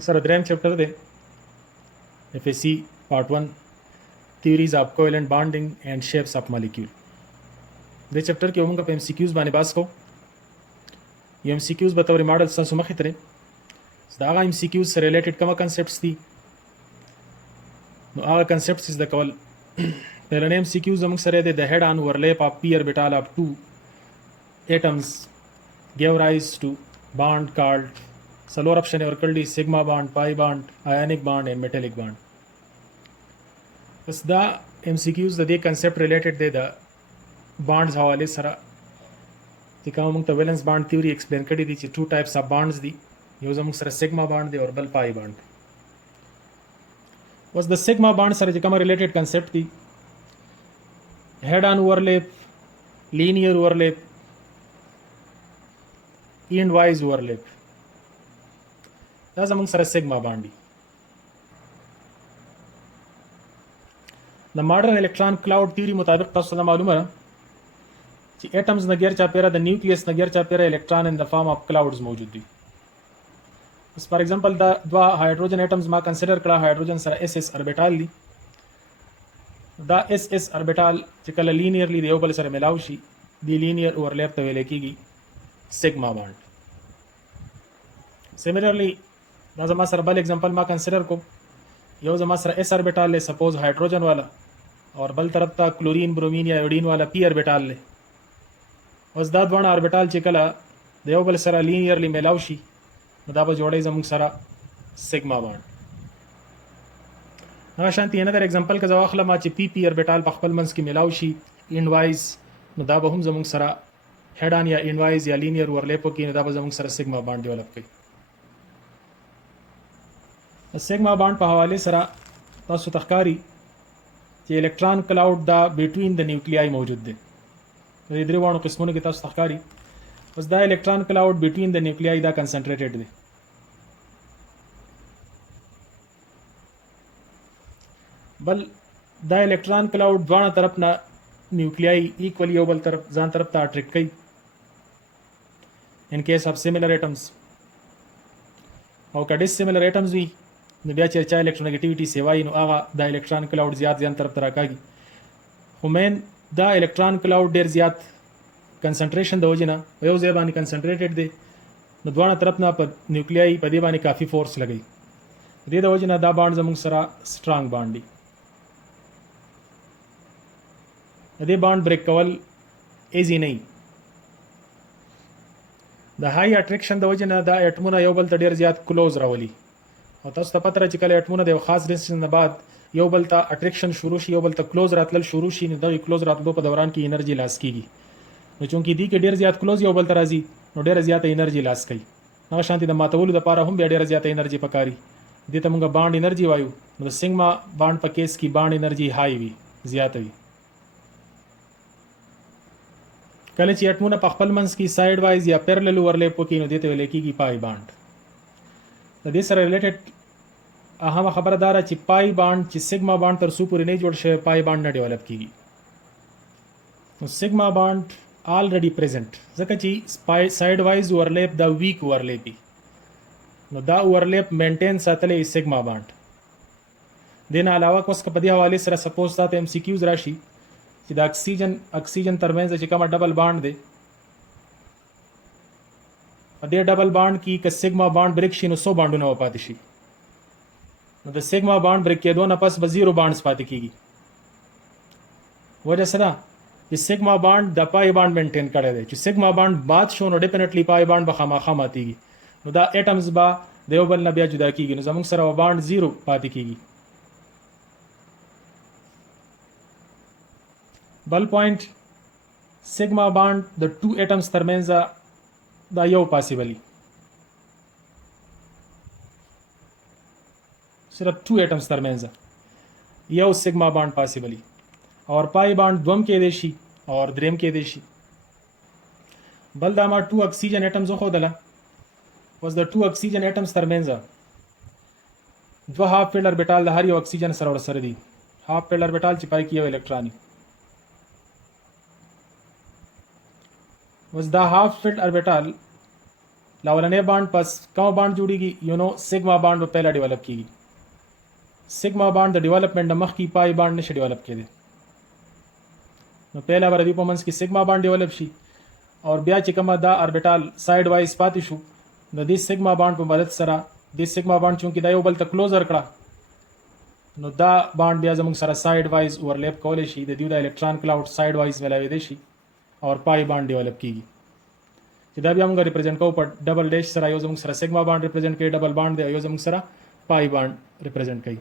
सर دریم چپټر دی اف ای سی پارت 1 theories of covalent bonding and shapes of molecule. دې چپټر کې موږ په ام سی کیوز باندې باس کوو. یم سی کیوز به توري ماډل تاسو مخې ته دا هغه ام سی کیوز سره ریلیټډ کومه کانسپټس دي. نو هغه کانسپټس د کول پهلنې ام سی کیوز موږ سره د هډ آن اورلیپ اف پی orbital of two atoms gave rise to bond called سلور اپشن ورکړل دي سیګما بانډ پای بانډ آیونیک بانډ اینڈ میټالیک بانډ. بس دا ام سی کیوز د دې کنسپټ ریلیټډ دی د بانډز حواله سره چې کوم موږ ته ویلنس بانډ تھیوري ایکسپلین کړی دي چې ټو ټایپس اف بانډز دي یو زموږ سره سیګما بانډ دی او بل پای بانډ. بس د سیګما بانډ سره چې کوم ریلیټډ کنسپټ دي هډ آن اورلیپ لینیئر اورلیپ اینډ وایز اورلیپ دا زموږ سره سیګما بانډ دي. د ماډرن الکترون کلاود تھیوري مطابق تاسو ته معلومه ده چې اټمز نه غیر چاپیره د نیوکلیس نه غیر چاپیره الکترون ان د فارم اف کلاودز موجود دي. بس فار ایگزامپل دا دوا هایدروجن اټمز ما کنسیډر کړه هایدروجن سره اس اس اربیټال دي. دا اس اس اربیټال چې کله لینیرلی د یو بل سره ملاو شي دی لینیر اورلیپ ته ویل کېږي سیګما بانډ. سیملرلی دا زما سره بل ایگزامپل ما کنسیډر کو یو زما سره اس اربیټال له سپوز هایدروجن والا اور بل طرف ته کلورین برومین یا ایوډین والا پی اربیټال له. اوس دا دوه اربیټال چې کله د یو بل سره لینیرلی ملاو شي نو دا به جوړي زموږ سره سیګما بانډ. هغه شانتي نه در ایگزامپل که زه واخلم چې پی پی اربیټال په خپل منځ کې ملاو شي اینډ وایز نو دا به هم زموږ سره هډ آن یا اینډ وایز یا لینیر اورلیپ کې نو دا به زموږ سره سیګما بانډ ډیولپ کوي. سیګما بانډ په حواله سره تاسو تخکاری چې الکترون کلاود دا بټوین د نیوکلیای موجود دی. د درې وانو قسمونو کې تاسو تخکاری بس دا الکترون کلاود بټوین د نیوکلیای دا کنسنټریټډ دی. بل دا الکترون کلاود دوه طرف نه نیوکلیای ایکولی یو بل طرف ځان طرف ته اټریکټ کوي ان کیس اف سیملر ایټمز او که ډیس سیملر ایټمز وي نو بیا چې چا الکترونیګټیویټي سیوای نو هغه د الکترون کلاود زیات ځان طرف ته راکاږي. خو مین دا الکترون کلاود ډیر زیات کنسنټریشن د وجه نه یو ځای باندې کنسنټریټډ دی نو دوه طرف نه په نیوکلیای په دې باندې کافي فورس لګي. دې د وجه نه دا بانډ زموږ سره سټرانګ بانډ دی. دې بانډ بریک کول ایزی نه. د هاي اټریکشن د وجه نه دا اټمونه یو بل ته ډیر زیات کلوز راولي او تاسو ته پته چې کله اټمونه د یو خاص ډیسټنس نه بعد یو بل ته اټریکشن شروع شي یو بل ته کلوز راتلل شروع شي نو دا کلوز راتلو په دوران کې انرژي لاس کیږي. نو چونکی دی کې ډیر زیات کلوز یو بل ته راځي نو ډیر زیات انرژي لاس کوي. هغه شانتي د ماتولو لپاره هم بیا ډیر زیات انرژي پکاري. دې ته موږ بانډ انرژي وایو. نو د سیګما بانډ په کیس کې بانډ انرژي هاي وي زیات وي. کله چې اټمونه په خپل منځ کې سایډ وایز یا پیرلل اورلیپ وکړي نو دې ته ویل کېږي پای بانډ. د دې سره ریلیټډ اهم خبره دا چې پای بانډ چې سیګما بانډ تر څو پورې نه جوړ شي پای بانډ نه ډیولپ کیږي. نو سیګما بانډ آلریډي پریزنٹ ځکه چې سایډ وایز اورلیپ دا ویک اورلیپ نو دا اورلیپ مینټین ساتلې سیګما بانډ. دین علاوه کوس په دې حواله سره سپوز تاسو ام سی کیوز راشي چې د اکسیجن ترمنځ چې کومه ډبل بانډ دی په دې ډبل بانډ کې که سیګما بانډ بریک شي نو 100 بانډونه پاتې شي. نو د سیګما بانډ بریک کېدو نه پس به 0 بانډز پاتې کیږي. وجه څه ده چې سیګما بانډ د پای بانډ مینټین کړی دی چې سیګما بانډ باد شو نو ډیفینټلی پای بانډ به خامخا ماتېږي نو دا اټمز به د یو بل نه بیا جدا کیږي نو زموږ سره بانډ 0 پاتې کیږي. بل پوینټ سیګما بانډ د ټو اټمز ترمنځ دا یو پاسیبلی صرف 2 اټمز ترمنځ یو سیګما بانډ پاسیبلی اور پای بانډ دوم کې دی شي اور دریم کې دی شي. بل دا ما 2 اکسیجن اټمز خو دله was the 2 اکسیجن اټمز ترمنځ دوه هاف فیلډ اربیټال د هر یو اکسیجن سره ورسره دي. هاف فیلډ اربیټال چې پای کې یو الکترون was the half filled orbital लावलने बांड पस कम बांड जुड़ेगी sigma bond पहला डेवलप की sigma bond the development मख की पाई बांड ने डेवलप के पहला बार दी पोमंस की सिग्मा बांड डेवलप शी और ब्या चिकमा दा ऑर्बिटल साइड वाइज पाती शू द दिस सिग्मा बांड पे मदद सरा दिस सिग्मा बांड चूंकि दा यो बल तक क्लोजर कड़ा नो दा बांड ब्या जमुंग सरा साइड वाइज ओवरलैप कोले शी द दा इलेक्ट्रॉन क्लाउड साइड वाइज मिलावे देशी और पाई बांड डेवलप कीगी जिदा भी हम रिप्रेजेंट को ऊपर डबल डैश सरा यो जमुंग सरा सिग्मा बांड रिप्रेजेंट के डबल बांड दे यो जमुंग सरा पाई बांड रिप्रेजेंट कई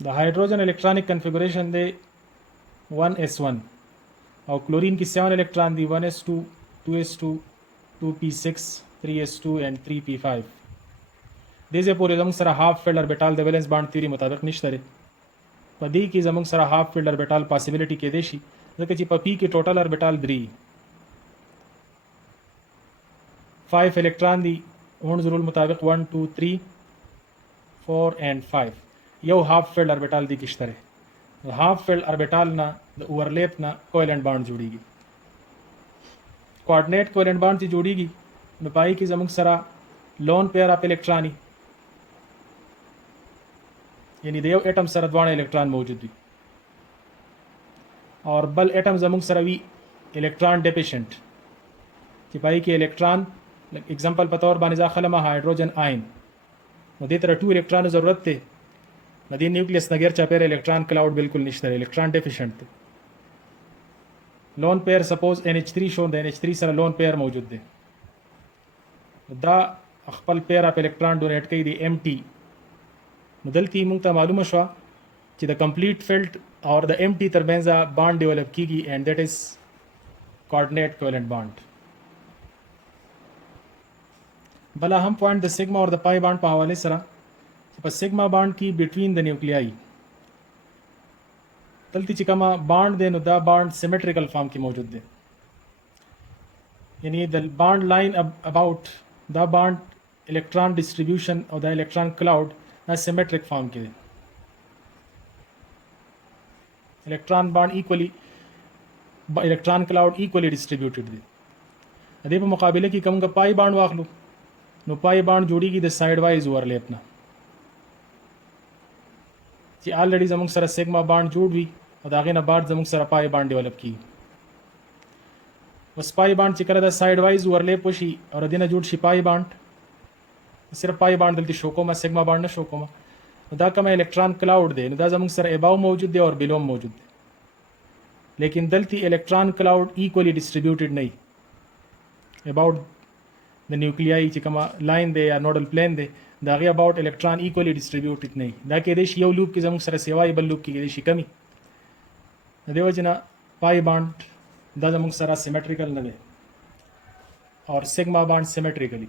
द हाइड्रोजन इलेक्ट्रॉनिक कन्फिगुरेशन दे 1s1 और क्लोरीन की 7 इलेक्ट्रॉन दी 1s2 2s2 2p6 3s2 and 3p5 देजे पूरे जमुंग सरा half filled orbital the valence bond theory मुताबिक निश्तरे पदी की जमुंग सरा हाफ फील्ड ऑर्बिटल पॉसिबिलिटी के देशी जबकि ची पी की टोटल ऑर्बिटल 5 इलेक्ट्रॉन दी होंड रूल मुताबिक 1 2 3 4 एंड 5 यो हाफ फील्ड ऑर्बिटल दी किस तरह हाफ फील्ड ऑर्बिटल ना ओवरलैप ना कोवेलेंट बांड जुड़ेगी कोऑर्डिनेट कोवेलेंट बांड से जुड़ेगी पाई की जमुक सरा लोन पेयर ऑफ इलेक्ट्रॉनी यानी देव एटम सरा द्वारा इलेक्ट्रॉन मौजूद हुई और बल एटम जमुक सरा वी इलेक्ट्रॉन डेफिशिएंट कि पाई की इलेक्ट्रॉन एग्जांपल बतौर बानिजा खलमा हाइड्रोजन आयन दे तरह 2 इलेक्ट्रॉन जरूरत थे नदी न्यूक्लियस नगेर चापेर इलेक्ट्रॉन क्लाउड बिल्कुल निश्तर इलेक्ट्रॉन डेफिशिएंट थे लोन पेयर सपोज NH3 शो दे NH3 सर लोन पेयर मौजूद दे दा अखपल पेयर ऑफ इलेक्ट्रॉन डोनेट कई दी MT मुदलती मुंगता मालूम शवा कि द कंप्लीट फील्ड और द MT तरबेंजा बॉन्ड डेवलप कीगी and that is coordinate covalent bond भला हम पॉइंट द सिग्मा और द पाई बॉन्ड पर हवाले सरा सिग्मा बॉन्ड की बिटवीन द न्यूक्लियाई तलती चिकमा बॉन्ड दे दा बॉन्ड सिमेट्रिकल फॉर्म की मौजूद दे यानी द bond line about the bond electron distribution और द इलेक्ट्रॉन क्लाउड ना सिमेट्रिक फॉर्म के electron bond equally electron cloud equally distributed दे अदे पे मुकाबले की कम का पाई बॉन्ड वाख लो नो पाई बॉन्ड जोड़ेगी द साइड वाइज ओवरलैप ना कि ऑलरेडी जमुक सरा सिग्मा बॉन्ड जुड़ हुई और आगे ना बाद जमुक सरा पाई बॉन्ड डेवलप की बस पाई बॉन्ड चिकर दा साइड वाइज ओवरलैप होशी और अदीना जुड़ शी पाई बॉन्ड सिर्फ पाई बॉन्ड दलती शोको में सिग्मा बॉन्ड ना शोको में दा का मैं इलेक्ट्रॉन क्लाउड दे दा जमुक सरा एबाव मौजूद दे और बिलो मौजूद दे लेकिन दलती इलेक्ट्रॉन क्लाउड इक्वली डिस्ट्रीब्यूटेड नहीं अबाउट द न्यूक्लियाई चिकमा लाइन दे या नोडल प्लेन दे दागे अबाउट इलेक्ट्रॉन इक्वली डिस्ट्रीब्यूटेड नहीं दा के देश यो लूप की जमुक सरा सेवा बल लूप की देशी कमी देवजना पाई बॉन्ड दा जमुक सरा सिमेट्रिकल न दे और सिग्मा बॉन्ड सिमेट्रिकली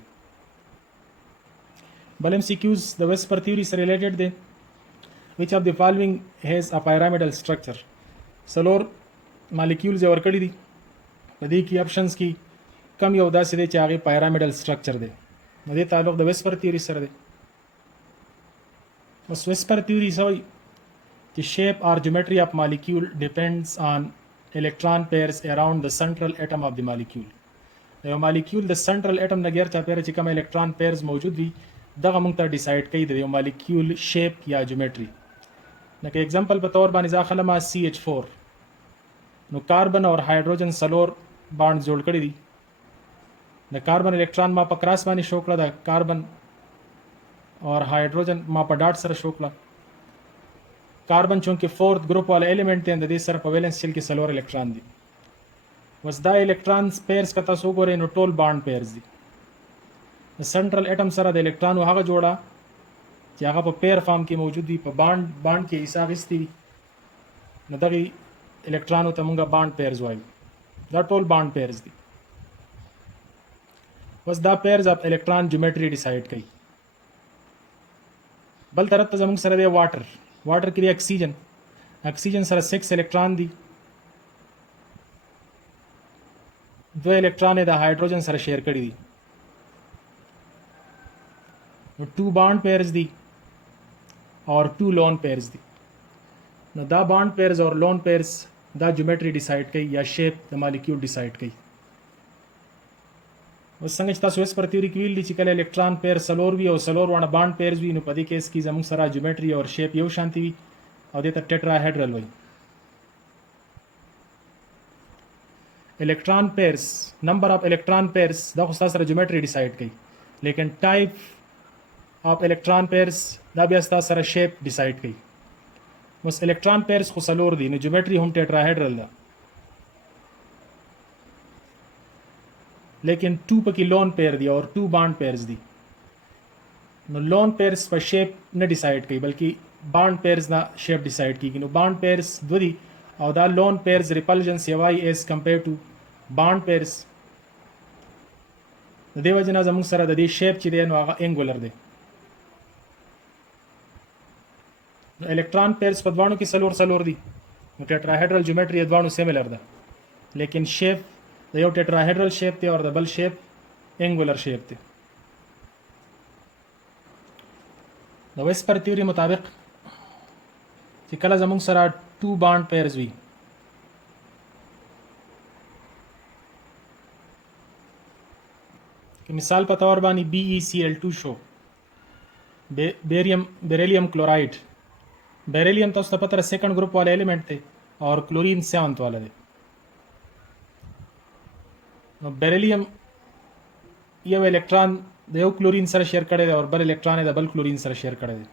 बल MCQs द वेस्पर थ्योरी से रिलेटेड दे which of the following has a pyramidal structure सलोर मॉलिक्यूल्स और कड़ी दी नदी की ऑप्शंस की कम योदा से दे चाहे पिरामिडल स्ट्रक्चर दे नदी ताल्लुक द वेस्पर थ्योरी सर दे बस वेस्पर थ्योरी सही the shape or geometry of molecule depends on electron pairs around the central atom of the molecule. The molecule the central atom नगेर चा पेयर चिकम electron pairs मौजूद भी दगा मुंगता डिसाइड कई दे molecule shape या geometry. न के एग्जांपल पे तौर बानिजा खलमा CH4 नो कार्बन और हाइड्रोजन सलोर बॉन्ड जोड़ कड़ी दी न कार्बन इलेक्ट्रॉन मा पर क्रॉस बानी शोकला दा कार्बन और हाइड्रोजन मा पर डॉट सर शोकला कार्बन चूंकि फोर्थ ग्रुप वाले एलिमेंट थे दी सर वैलेंस शेल की सलोर इलेक्ट्रॉन दी वसदा इलेक्ट्रॉन पेयर्स का तसो गोरे नो टोल बॉन्ड पेयर्स दी सेंट्रल एटम सर द इलेक्ट्रॉन वहां जोड़ा कि आगा पर पेयर फॉर्म की मौजूदी पर बॉन्ड के हिसाब इसती न दगी इलेक्ट्रॉन तमुंगा बॉन्ड पेयर्स वाई द टोल बॉन्ड पेयर्स दी वसदा pairs of electron geometry decide कई बल तरत जमुंग सर दे वाटर के लिए ऑक्सीजन सर 6 इलेक्ट्रॉन दी دو الکتران د هایدروجن سره شیر کړي دي نو 2 بانډ پیرز دي اور 2 لون پیرز دي نو دا بانډ پیرز اور لون پیرز دا جیومیټري ډیسایډ کوي یا شیپ د مالیکول ډیسایډ کوي اوس څنګه چې تاسو اوس پر تیوري کې ویل دي چې کله الکترون پیر سلور وي او سلور وانه بانډ پیرز وي نو په دې کیس کې زموږ سره جیومیټري او شیپ یو شانتي وي او دې ته ټیټراهیډرل وایي الکترون پیرز نمبر اف الکترون پیرز دا خو تاسو سره جیومیټري ډیسایډ کوي لیکن ټایپ اف الکترون پیرز دا بیا تاسو سره شیپ ډیسایډ کوي اوس الکترون پیرز خو سلور دي نو جیومیټري هم ټیټراهیډرل ده لیکن 2 پکې لون پیر دی اور 2 بانډ پیرز دي نو لون پیرز په شیپ نه ډیسایډ کوي بلکې بانډ پیرز نه شیپ ډیسایډ کیږي نو بانډ پیرز دو دي او دا لون پیرز ریپلژنس یوای ایز کمپیر ټو بانډ پیرز د دې وجه نه زموږ سره د دې شیپ چې دی نو هغه انګولر دی نو الکترون پیرز په دوانو کې سلور دي نو ټیټراهیډرل جیومیټري دوانو سیملر ده لیکن شیپ د یو ټیټراهیډرل شیپ دی او د بل شیپ انګولر شیپ دی د ویسپر تیوري مطابق چې کله زموږ سره 2 بانډ پیرز وي که مثال په تور باندې BeCl2 شو بیریلیم کلوراइड بیریلیم تاسو ته پته سیکنډ ګروپ والا ایلیمنٹ دی اور کلورین 7th والا دی نو بیریلیم یو الکترون د یو کلورین سره شیر کړی دی او بل الکترون د بل کلورین سره شیر کړی دی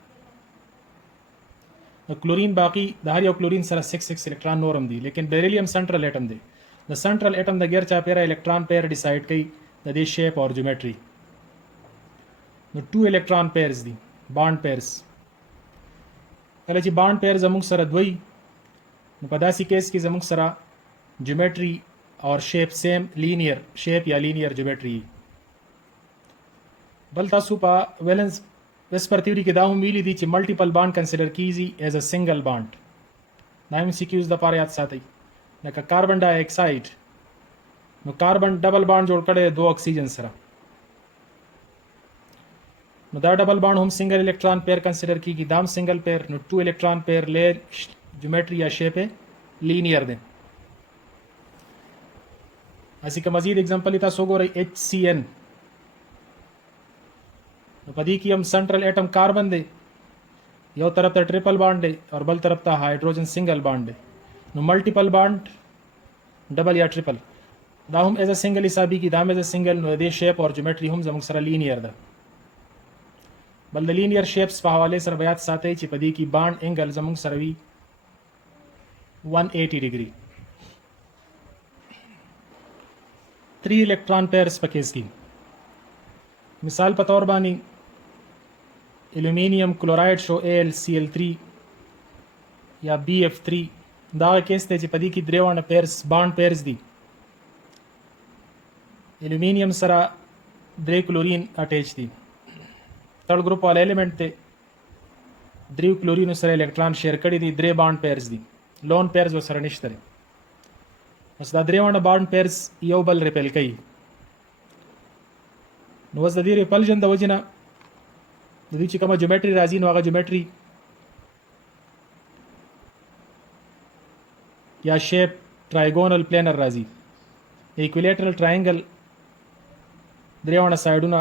نو کلورین باقی د هر یو کلورین سره 6 الکترون نورم دي لیکن بیریلیم سنټرل اټم دی د سنټرل اټم د غیر چاپیره الکترون پیر ډیسایډ کوي د دې شیپ اور جیومیټري نو 2 الکترون پیرز دي بانډ پیرز کله چې بانډ پیر زموږ سره دوی نو په داسې کیس کې زموږ سره جیومیټري اور شیپ سیم لینیر شیپ یا لینیر جیومیټري بل تاسو په ویلنس ویسپر تیوري کې دا هم ویلي دي چې ملټیپل بانډ کنسیډر کیږي ایز ا سنگل بانډ دا هم سیکیوز د پاره یاد ساتئ لکه کاربن ډای اکساید نو کاربن ډبل بانډ جوړ کړي 2 اکسیجن سره نو دا ډبل بانډ هم سنگل الکترون پیر کنسیډر کیږي دا هم سنگل پیر نو 2 الکترون پیر لیر جیومیټري یا شیپ لینیر دی اسی کا مزید एग्जांपल تاسو وګورئ HCN نو پدې کې هم سنټرل اټم کاربن دی یو طرف ته ټریپل بانډ دی اور بل طرف ته هایدروجن سنگل بانډ دی نو ملټیپل بانډ ډبل یا ټریپل دا هم ایز ا سنگل حسابي کې دا هم ایز ا سنگل نو دې شیپ اور جیومیټري هم زموږ سره لینیر ده بل د لینیر شیپس په حواله سره بیا ساتي چې پدې کې بانډ انګل زموږ سره وي 180 ډیګري 3 الکترون پیرز په کیس کې مثال په تور باندې الومینیم کلوراइड شو AlCl3 یا BF3 دا کیس ته چې پدې کې درې وانه پیرز بانډ پیرز دي الومینیم سره 3 کلورین اٹیچ دي تھرڈ گروپ والا ایلیمنٹ ته 3 کلورین سره الکترون شیر کړي دي 3 بانډ پیرز دي لون پیرز سره نشته بس دا درې وانه بانډ پیرز یو بل ریپل کوي نو وس د دې ریپلژن د وجنه د دې چې کومه جیومیټري راځي نو هغه جیومیټري یا شیپ ټرایګونل پلینر راځي ایکویلیټرل ټرایانګل درې وانه سایډونه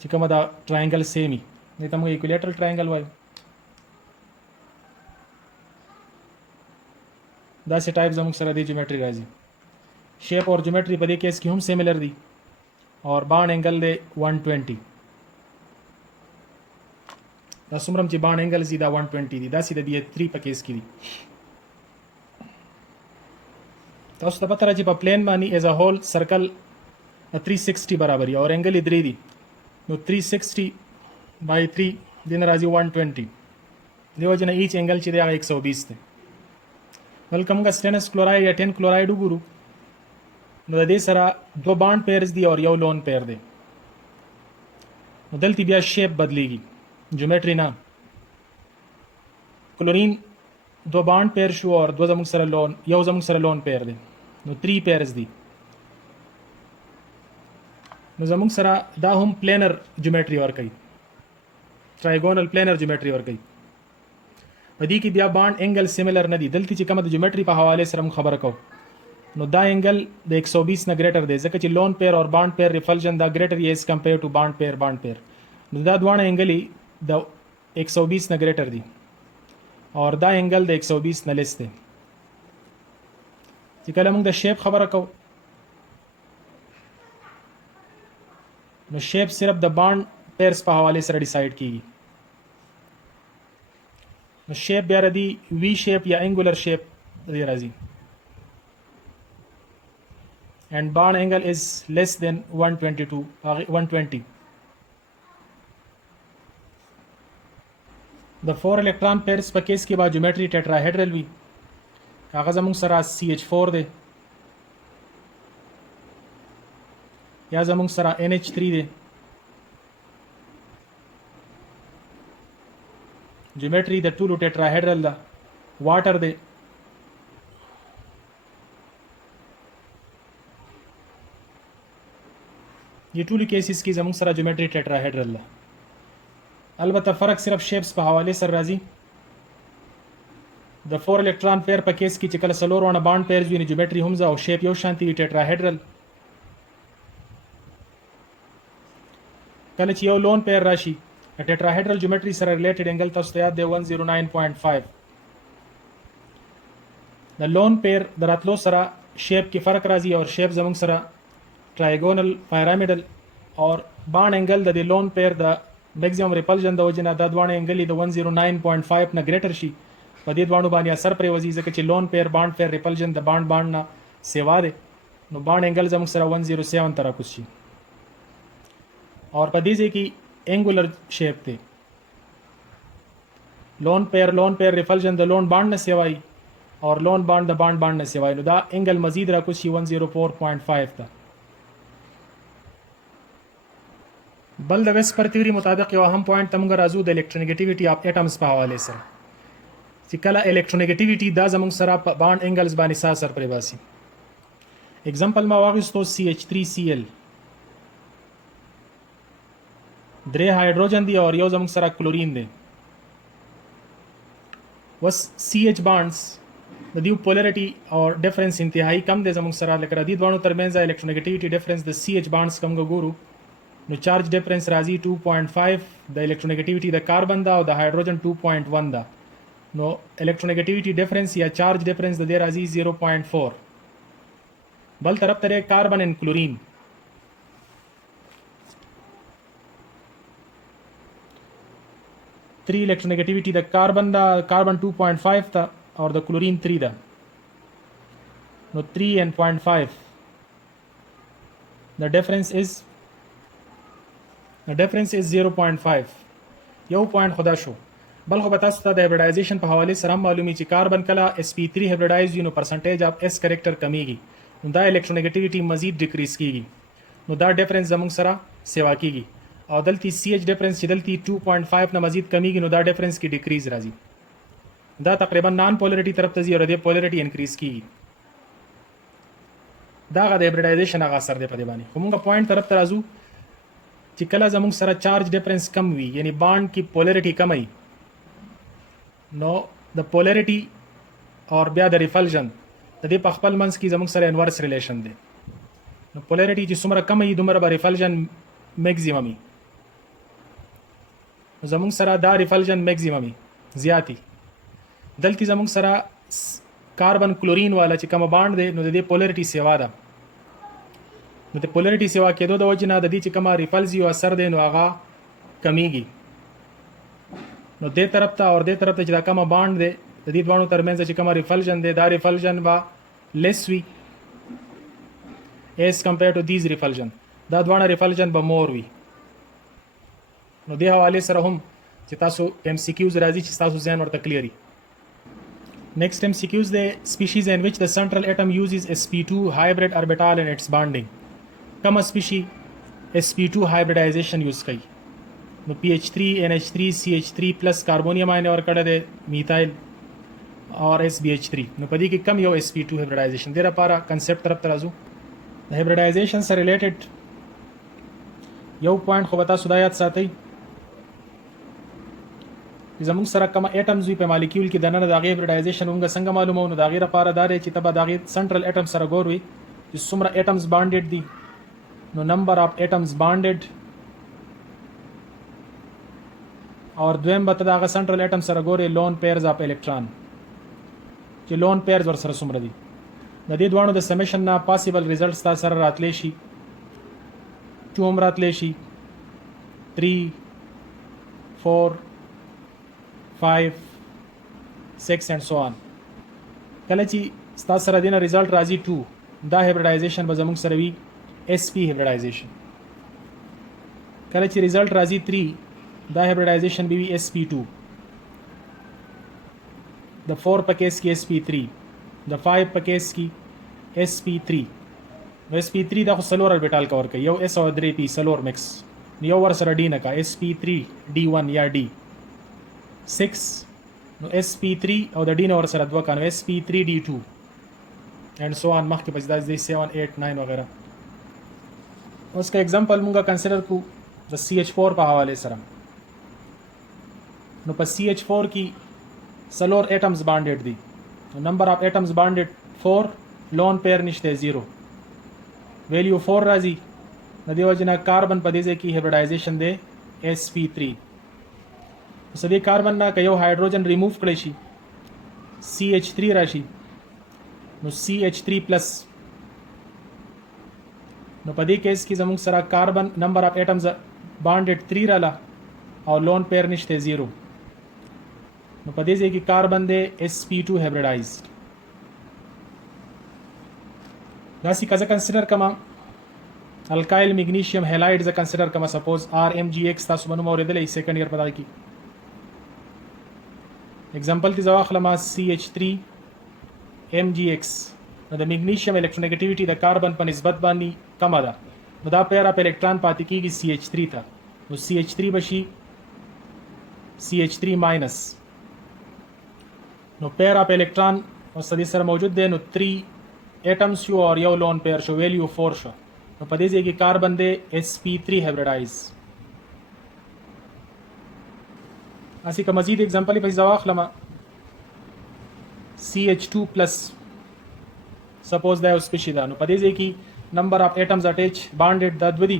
چې کومه دا ټرایانګل سیمي دې ته موږ ایکویلیټرل ټرایانګل وایو دا سه ټایپ زموږ سره د جیومیټري راځي شیپ اور جیومیټري په دې کیس کې هم سیملر دي اور بانډ انګل دی 120 دا څومره چې بانډ انګل زیاده 120 دي دا سیده بي 3 په کیس کې دي تاسو ته پته راځي په پلین باندې ایز ا هول سرکل 360 برابر اور انګل 3 دي نو 360 by 3 دین راځي 120 دیو جن ایچ انګل چې دی هغه 120 دی بلکې موږ سټینس کلوراید یا 10 کلوراید وګورو نو د دې سره 2 بانډ پیرز دي اور یو لون پیر دی نو دلته بیا شیپ بدلیږي جیومیټري نه کلورین 2 بانډ پیر شو اور 2 زموږ سره لون یو زموږ سره لون پیر دی نو 3 پیرز دي نو زمونږ سره دا هم پلینر جیومټري ورکوي، ټرایګونل پلینر جیومټري ورکوي. په دې کې بیا بانډ انګل سیملر نه دي. دلته چې کومه د جیومټري په حواله سره موږ خبره کوو نو دا انګل د 120 نه ګریټر دی، ځکه چې لون پیر او بانډ پیر ریفلژن دا ګریټر یې از کمپیر ټو بانډ پیر. نو دا دوه انګلې د 120 نه ګریټر دي او دا انګل د 120 نه لیس دی. چې کله موږ د شیپ خبره کوو نو شیپ صرف د بانډ پیرز په حواله سره ډیسایډ کیږي. نو شیپ بیا ردی وی شیپ یا انګولر شیپ دی راځي and bond angle is less than 120. The 4 electron pairs په کیس کې با جیومټري ټیټراهیډرل وي. هغه زموږ سره CH4 دی یا زموږ سره NH3 دی. جیومټري د ټولو ټیټراهیډرل ده. واټر دی. یہ ټولو کیسز کې زموږ سره جیومټري ټیټراهیډرل ده. البته فرق صرف شیپس په حواله سره راځي. د 4 الکترون پیر په کیس کې چې کله څلور ونه بانډ پیرز وي نو جیومټري هم ځه او شیپ یو شانتي وي ټیټراهیډرل. کله چې یو لون پیر راشي ټیټراهیډرل جیومټري سره ریلیټډ انګل تاسو ته یاد دی 109.5. د لون پیر دراتلو سره شیپ کې فرق راځي او شیپ زموږ سره ट्राइगोनल پیراميډل او بانډ انګل د لون پیر د میکسیمم ریپلژن د وجنه د دوه انګل د 109.5 نه ګریټر شي. په دې دوه باندې اثر پرې وځي ځکه چې لون پیر بانډ پیر ریپلژن د بانډ نه سیوا ده. نو بانډ انګل زموږ سره 107 تر راکوس شي او په دې ځای کې انګولر شیپ دی. لون پیر ریفلژن د لون بانډ نه سیوای او لون بانډ د بانډ نه سیوای. نو دا انګل مزید راکوس شي 104.5 ته. بل د ویسپر تیوري مطابق یو اهم پوینټ تمګه راځو د الکترونیګټیویټي اف اټمز په حواله سره چې کله الکترونیګټیویټي دا زموږ سره په بانډ انګلز باندې اثر پرې باسي. اگزامپل ما واغستو CH3Cl درې هایدروجن دی او یو زموږ سره کلورین دی. وس CH بانډز د دیو پولریټي او ډیفرنس انتهایی کم دی زموږ سره. لکه د دې دوه ترمنځ الکترونیګټیویټي ډیفرنس د CH بانډز کم ګورو نو چارج ډیفرنس راځي 2.5 د الکترونیګټیویټي د کاربن دا او د هایدروجن 2.1 دا. نو الکترونیګټیویټي ډیفرنس یا چارج ډیفرنس د دې راځي 0.4. بل طرف ته کاربن ان کلورین تھری الکترونیګټیویټي د کاربن دا کاربن 2.5 تا او د کلورین 3 دا. نو 3 and 0.5 the difference is 0.5. یو پوینټ خدا شو. بل خو به تاسو ته د هایبریډایزیشن په حواله سره معلومي چې کاربن کله sp3 هایبریډایز وي نو پرسنټیج اف s کریکټر کمیږي نو دا الکترونیګټیویټي مزید ډیکریز کیږي. نو دا ډیفرنس زموږ سره سیوا کیږي او دلته CH ډیفرنس چې دلته 2.5 نه مزید کمیږي نو دا ډیفرنس کې ډیکریز راځي. دا تقریبا نان پولریټي طرف ته ځي او د پولریټي انکریز کیږي. دا غو د هایبریډایزیشن هغه اثر دی په دې باندې. خو موږ پوینټ طرف ته راځو چې کله زموږ سره چارج ډیفرنس کم وي یعنی بانډ کی پولریټي کم وي نو د پولریټي او بیا د ریفلژن د دې په خپل منځ کې زموږ سره انورس ریلیشن دی. نو پولریټي چې څومره کم وي دومره به ریفلژن میکسیمم وي. زموږ سره دا ریفلژن میکسیمم وي زیاتی. دلته زموږ سره کاربن کلورین والا چې کوم بانډ دی نو د دې پولریټي سیوا ده. نو د پولریټي سیوا کېدو د وجه نه د دې چې کومه ریفلزیو اثر دی نو هغه کمیږي. نو دې طرف ته او دې طرف ته چې دا کومه بانډ دی د دې دوه ترمنځ چې کومه ریفلژن دی دا ریفلژن با لیس وي as compared to these ریفلژن. دا دوه ریفلژن به مور وي. نو دې حواله سره هم چې تاسو MCQs راځي چې تاسو ځان ورته کلیری. Next MCQs the species in which the central atom uses sp2 hybrid orbital in its bonding. کم سپیشی sp2 hybridization یوز کوي نو pH3 NH3 CH3 پلس کاربونیم آئن اور کړه د میثایل اور SBH3 نو پدې کې کم یو sp2 hybridization د لپاره کنسپټ طرف ترازو د hybridization سره ریلیټډ یو پوینټ خو به تاسو دا یاد ساتئ چې زموږ سره کوم اټمز وي په مالیکیول کې دننه د هغې هیبریډایزیشن موږ څنګه معلومو. نو د هغې لپاره دا دی چې ته به د هغې سنټرل اټم سره ګورئ چې څومره اټمز بانډډ دي. نو نمبر آف اټمز بانډډ اور دویم به ته د هغه سنټرل اټم سره ګورئ لون پیرز آف الکترون چې لون پیرز ورسره څومره دي. د دې دواړو د سمیشن نه پاسیبل ریزلټس تاسو سره راتلی شي 2 هم راتلی شي 3 4 5 6 and so on. کله چې ستاسو سره دینه ریزلټ راځي 2 دا هیبریډایزیشن به زموږ سره وي اس پی هیبریډایزیشن. کله چې ریزلټ راځي 3 دا هیبریډایزیشن به وي اس پی 2. د 4 په کیس کې اس پی 3 د 5 په کیس کې اس پی 3. نو اس پی 3 دا خو سلور اربیټال کور کوي یو اس او 3 پی سلور مکس یو ور سره ډی نه کا اس پی 3 ډی 1 یا ډی 6 نو اس پی 3 او د ډی نه ور سره دوه کانو اس پی 3 ډی 2 اینڈ سو ان مخکې بچ دا 7 8 9 وغیرہ. اوس کا एग्जांपल مونږه کنسیډر کو د CH4 په حواله سره. نو په CH4 کې سلور اټمز بانډډ دي. نمبر اف اټمز بانډډ 4 لون پیر نشته 0 ویلیو 4 راځي. د دې وجه نه کاربن په دې ځای کې هیبریډایزیشن دی sp3. اوس دې کاربن نه که یو هایدروجن ریموو کړی شي CH3 راشي نو CH3 پلس. نو په دې کیس کې زموږ سره کاربن نمبر اف اټمز بانډډ 3 رااله او لون پیر نشته 0. نو په دې ځای کې کاربن دی sp2 هیبریډایزډ. داسې که زه کنسیډر کما الکایل میګنیشیم هیلایډ زه کنسیډر کما سپوز RMGX تاسو به نوم اورېدلی سیکنډ ایئر په دغه کې اگزامپل کې زه واخلم CH3 MgX. نو د میګنیشیم الکترونیګټیویټي د کاربن په نسبت باندې کمه ده. نو دا پیر اپ الکترون پاتې کېږي CH3 ته. نو CH3 بشي CH3 ماینس. نو پیر اپ الکترون اوس دې سره موجود دی. نو 3 اټمز شو اور یو لون پیر شو ویلیو 4 شو. نو په دې ځای کې کاربن دی sp3 هیبریډایز. اسی که مزید एग्जांपल په ځای واخلم CH2 پلس سپوز دا یو سپیشي ده. نو په دې ځای کې نمبر اف اټمز اٹیچ بانډډ د دوی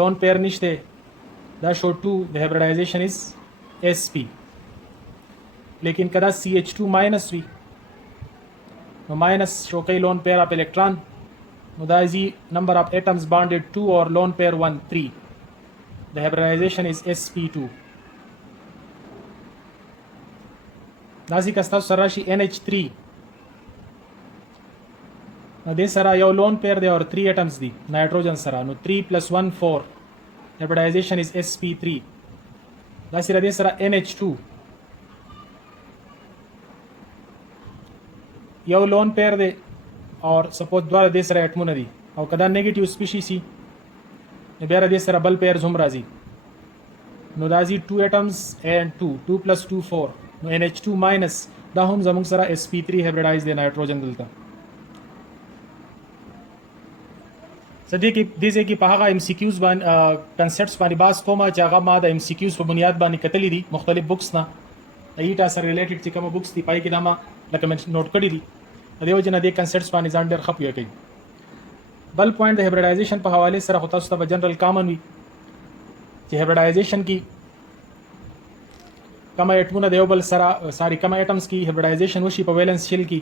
لون پیر نشته دا شو 2 د هیبریډایزیشن از sp. لیکن کدا CH2 ماینس وی نو ماینس شو کوي لون پیر اف الکترون. نو دا زی نمبر اف اټمز بانډډ 2 اور لون پیر 1 3 د هیبریډایزیشن از sp2. داسې کستا سره شي NH3 نو دې سره یو لون پیر دی اور 3 اټمز دي نایټروجن سره. نو 3 + 1 4 هیبریډایزیشن از sp3. داسې دې سره NH2 یو لون پیر دی اور سپوز دواړه دې سره اټمونه دي او کدا نیگیټیو سپیشي سي نو بیا دې سره بل پیر هم راځي. نو راځي 2 اټمز and 2 2 + 2 4 نو NH2 ماینس دا هم زموږ سره sp3 هیبریډایز دی نایټروجن دلته. سدې کې دې کې په هغه MCQs باندې کنسپټس باندې باس کومه چې هغه ما د MCQs په بنیاد باندې کتلې دي مختلف بوکس نه ایټا سره ریلیټډ چې کوم بوکس دی پای کې دا ما لکه من نوٹ کړی دي. د دې وجه نه دې کنسپټس باندې ځان ډېر خپوي کوي. بل پوینټ د هیبریډایزیشن په حواله سره خو تاسو ته جنرال کامن وي چې هیبریډایزیشن کې کما اټمونه د یو بل سره ساری کما اټمز کې هیبریډایزیشن وشي په ویلنس شیل کې.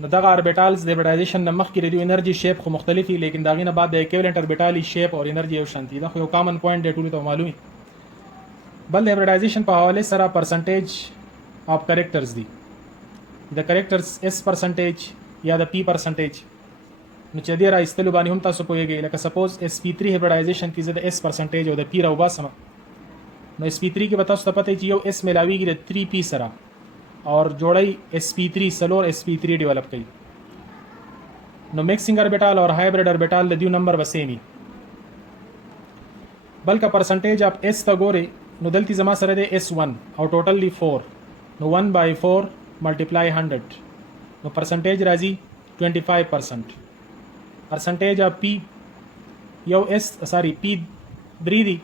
نو دغه اربیټالز د هیبریډایزیشن نه مخکې د انرژي شیپ خو مختلفي لیکن داغې نه بعد د ایکویولنت اربیټالي شیپ او انرژي یو شانتي دا خو یو کامن پوینټ دی ټولو ته معلومي. بل د هیبریډایزیشن په حواله سره پرسنټیج اف کریکټرز دي د کریکټرز s پرسنټیج یا د p پرسنټیج. نو چې دې را ایستلو باندې هم تاسو پوهیږئ لکه سپوز sp3 هیبریډایزیشن کې زه د s پرسنټیج او د p را وباسم. نو sp3 کې به تاسو ته پته چې یو s ملاویږي د 3p سره اور جوړی sp3 سلور sp3 ډیولپ کوي. نو میکسنګ اربیټال اور هایبرید اربیټال د دیو نمبر وسیمی. بلکې پرسنټیج اف s ته ګوري نو دلته زما سره د s1 او ټوټل دی 4 نو 1/4 ملټیپلای 100 نو پرسنټیج راځي 25%. پرسنټیج اف p یو s ساری p 3 दी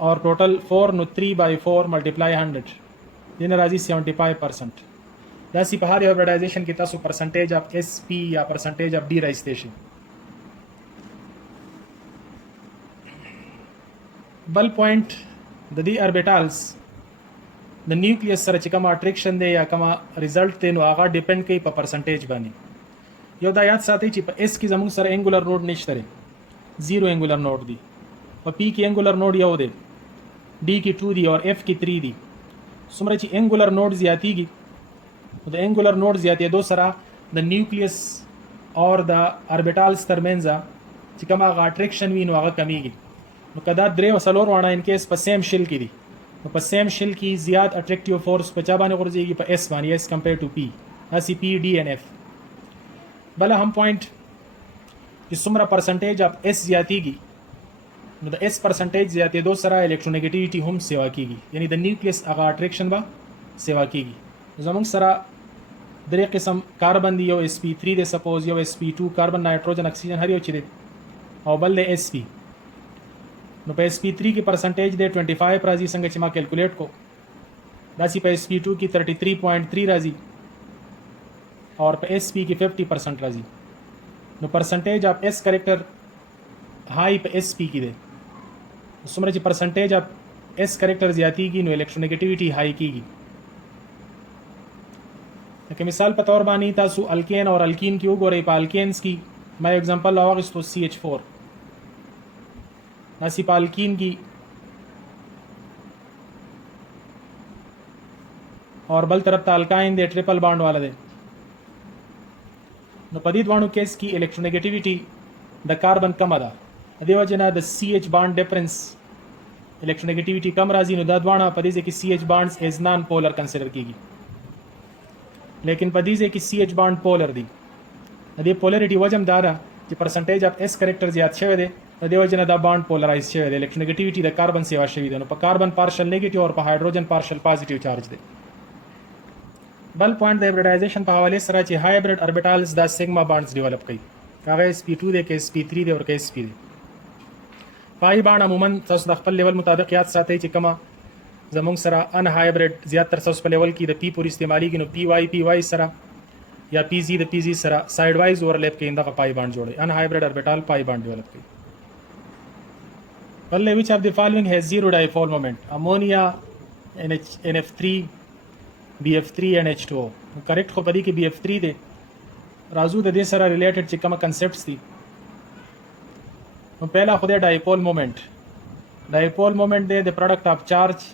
और टोटल 4 नो 3/4 मल्टीप्लाई 100 दिन राजी 75%. दासी पहाड़ हाइब्रिडाइजेशन की तासु percentage of SP या percentage of D राइस्टेशन बल point the the orbitals the nucleus sir चिकमा अट्रैक्शन दे या कमा रिजल्ट ते नो आगा डिपेंड कई पर परसेंटेज बानी यो दा याद साथी ची पर एस की जमुंग सर एंगुलर नोड निश्तरे 0 एंगुलर नोड दी और पी की एंगुलर नोड यो दे डी की 2 दी और एफ की 3 दी सुमरे ची एंगुलर नोड ज्यादा की द एंगुलर नोड ज्यादा दो सरा द न्यूक्लियस और द ऑर्बिटल्स तरमेंजा चिकमा आगा अट्रैक्शन वी नो आगा कमी की कदा द्रे वसलोर वाणा इनके पर सेम शिल की दी पर सेम शिल की ज़्यादा अट्रैक्टिव फोर्स पचाबाने कर जाएगी पर एस बानी एस कंपेयर टू पी ऐसी पी डी एंड एफ भला हम पॉइंट इस सुमरा परसेंटेज ऑफ एस ज्यादा की मतलब एस परसेंटेज ज्यादा दो सरा इलेक्ट्रोनेगेटिविटी हम सेवा कीगी यानी द न्यूक्लियस आगा अट्रैक्शन बा सेवा कीगी जमंग सरा दरे किस्म कार्बन दी यो sp3 दे सपोज यो sp2 कार्बन नाइट्रोजन ऑक्सीजन हर यो चिदे और बल दे sp नो पे sp3 की परसेंटेज दे 25 राजी संग चिमा कैलकुलेट को दासी पे sp2 की 33.3 राजी और पे sp की 50% राजी नो percentage of s character high पे sp की दे सुमरे जी परसेंटेज ऑफ s करेक्टर ज्यादा की नो इलेक्ट्रोनेगेटिविटी हाई कीगी कि मिसाल पे तौर बानी तासु अल्केन और अल्कीन की उग और अल्केन्स की मैं एग्जांपल लावा इस तो CH4 नासी पाल्कीन की और बल तरफ ताल्काइन दे ट्रिपल बॉन्ड वाला दे नो पदीत वाणु केस की इलेक्ट्रोनेगेटिविटी द कार्बन कम अदा अदे वजना द CH बॉन्ड डिफरेंस इलेक्ट्रोनेगेटिविटी कम राजी नो ददवाणा पदीजे की CH bonds as non polar consider कीगी लेकिन पदीजे की CH बॉन्ड पोलर दी अदे पोलरिटी वजम दारा जी परसेंटेज ऑफ S करेक्टर ज्यादा छे दे अदे वजना द बॉन्ड पोलराइज छे दे इलेक्ट्रोनेगेटिविटी द कार्बन सेवा छे दे नो पर कार्बन पार्शियल नेगेटिव और पर हाइड्रोजन पार्शियल पॉजिटिव चार्ज दे बल पॉइंट द हाइब्रिडाइजेशन पर हवाले सरा ची hybrid orbitals the sigma bonds develop कई कागे sp2 दे के sp3 दे और के sp दे पाई बॉन्ड अमूमन तस द खपल लेवल मुताबिक याद साथे ची कमा जमुंग सरा अन हाइब्रिड ज्यादातर सस पे लेवल की द पी पूरी इस्तेमाली की नो py सरा या pz द pz सरा साइड वाइज ओवरलैप के इंदा का पाई बॉन्ड जोड़े unhybrid orbital pi bond develop की Well, which of the following has zero dipole moment? Ammonia, NF3, BF3 and H2O. Correct हो पदी कि BF3 दे राजू दे सारा रिलेटेड चिकमा कंसेप्ट्स थी पहला खुदे डाइपोल मोमेंट दे the product of charge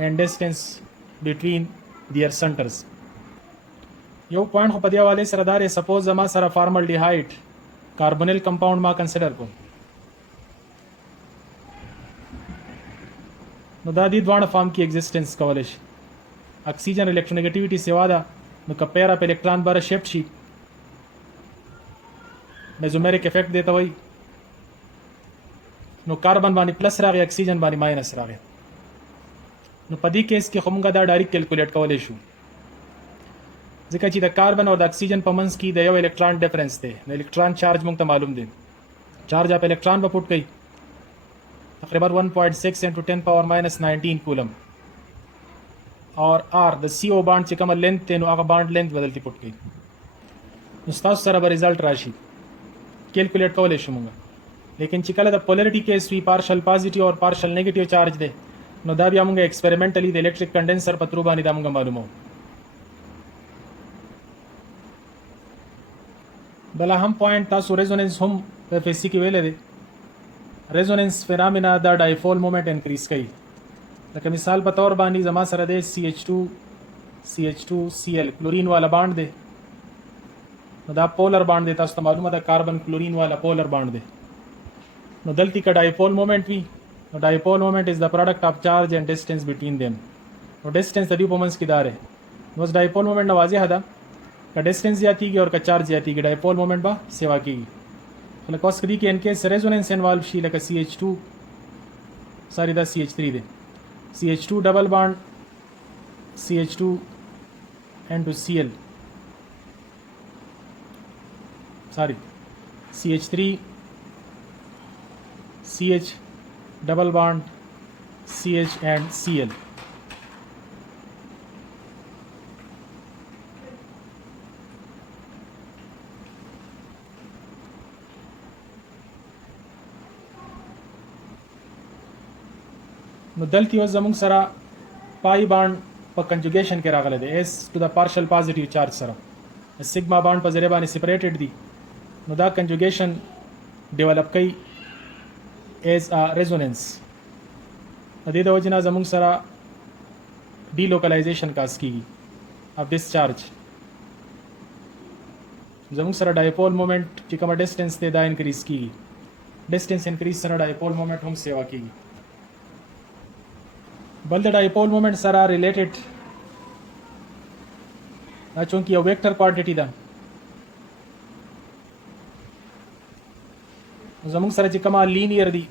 and distance between their centres यो पॉइंट हो पदिया वाले सरदार सपोज जमा सारा फॉर्मल्डिहाइड कार्बोनिल कंपाउंड मा कंसिडर को नो दादी द्वाण फॉर्म की एग्जिस्टेंस कवलिश ऑक्सीजन इलेक्ट्रोनेगेटिविटी से वादा नो कपेयर ऑफ इलेक्ट्रॉन बार शिफ्ट शी मेजोमेरिक इफेक्ट देता वही नो कार्बन बानी प्लस रागे ऑक्सीजन बानी माइनस रागे नो पदी केस के खमुंगा दा डायरेक्ट कैलकुलेट कवलिशु जिका ची द कार्बन और द ऑक्सीजन पमंस की दयो इलेक्ट्रॉन डिफरेंस दे इलेक्ट्रॉन चार्ज मुंग मालूम दे चार्ज आप इलेक्ट्रॉन पर पुट गई तकरीबन 1.6 इंटू 10 पावर माइनस 19 कूलम और आर द CO बॉन्ड से कम लेंथ तेनो आगा बॉन्ड लेंथ बदलती पुट गई उस्ताद सर अब रिजल्ट राशि कैलकुलेट कवले शुमूंगा लेकिन चिकल द पोलरिटी केस वी पार्शल पॉजिटिव और पार्शल नेगेटिव चार्ज दे नो दाबी आमुंगा एक्सपेरिमेंटली द इलेक्ट्रिक कंडेंसर पत्रुबा निदामुंगा मालूम हो भला हम पॉइंट तासु रेजोनेंस हम फेसी की वेले दे रेजोनेंस फिनोमेना द डाइपोल मोमेंट इंक्रीज कई लेकिन मिसाल बतौर बानी जमा सरदे CH2Cl क्लोरीन वाला बॉन्ड दे दा पोलर बॉन्ड देता उसका मालूम है कार्बन क्लोरीन वाला पोलर बॉन्ड दे नो दलती का डाइपोल मोमेंट भी dipole moment is the product of charge and distance between them और डिस्टेंस अभी पोमेंस की दार है बस डाइपोल मोमेंट नवाजे हदा का डिस्टेंस जाती की और का चार्ज जाती की डाइपोल मोमेंट बा सेवा की कॉस करी कि इनके रेजोनेंस इन्वॉल्व शी लगा CH2 सारी दा CH3 दे CH2 double bond CH2 N2Cl sorry CH3 CH double bond CH and Cl. نو دلته یو زموږ سره پای بانډ په کنجوګیشن کې راغلی دی اس ټو د پارشل پازیټیو چارج سره سیګما بانډ په ذریعه باندې سپریټډ دي نو دا کنجوګیشن ډیولپ کوي ایز ا ریزوننس د دې د وجې نه زموږ سره ډي لوکلایزیشن کاس کیږي اف دس چارج زموږ سره ډایپول مومنټ چې کومه ډسټنس دی دا انکریز کیږي ډسټنس انکریز سره ډایپول مومنټ هم سیوا کیږي بل د ډایپول مومنټ سره ریلیټډ دا چونکې یو ویکټر کوانټیټي ده زموږ سره چې کومه لینیر دي